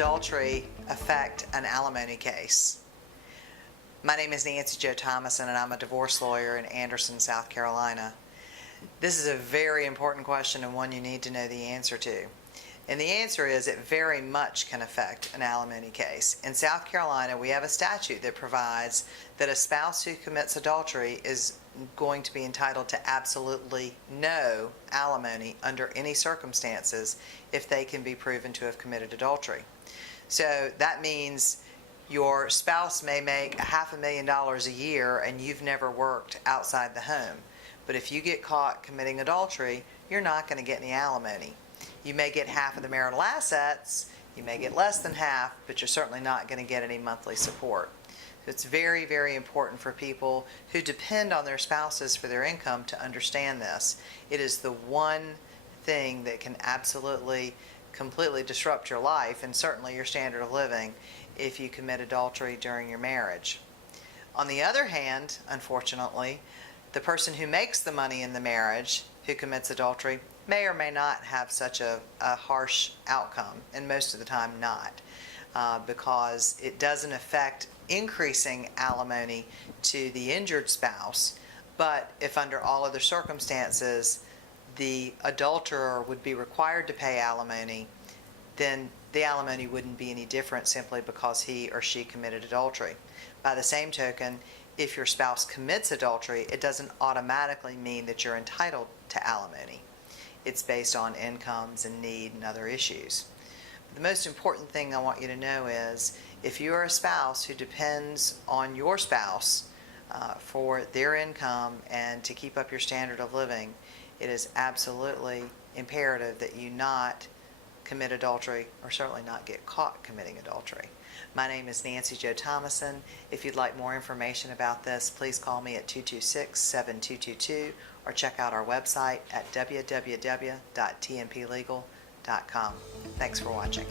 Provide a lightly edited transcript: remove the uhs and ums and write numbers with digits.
adultery affect an alimony case? My name is Nancy Jo Thomason, and I'm a divorce lawyer in Anderson, South Carolina. This is a very important question and one you need to know the answer to. And the answer is it very much can affect an alimony case. In South Carolina, we have a statute that provides that a spouse who commits adultery is going to be entitled to absolutely no alimony under any circumstances if they can be proven to have committed adultery. So that means your spouse may make $500,000 a year and you've never worked outside the home. But if you get caught committing adultery, you're not going to get any alimony. You may get half of the marital assets, you may get less than half, but you're certainly not going to get any monthly support. So it's very, very important for people who depend on their spouses for their income to understand this. It is the one thing that can absolutely, completely disrupt your life and certainly your standard of living if you commit adultery during your marriage. On the other hand, unfortunately, the person who makes the money in the marriage who commits adultery may or may not have such a harsh outcome, and most of the time not, because it doesn't affect increasing alimony to the injured spouse, but if under all other circumstances the adulterer would be required to pay alimony, then the alimony wouldn't be any different simply because he or she committed adultery. By the same token, if your spouse commits adultery, it doesn't automatically mean that you're entitled to alimony. It's based on incomes and need and other issues. The most important thing I want you to know is if you are a spouse who depends on your spouse for their income and to keep up your standard of living, it is absolutely imperative that you not commit adultery or certainly not get caught committing adultery. My name is Nancy Jo Thomason. If you'd like more information about this, please call me at 226-7222 or check out our website at www.tmplegal.com. Thanks for watching.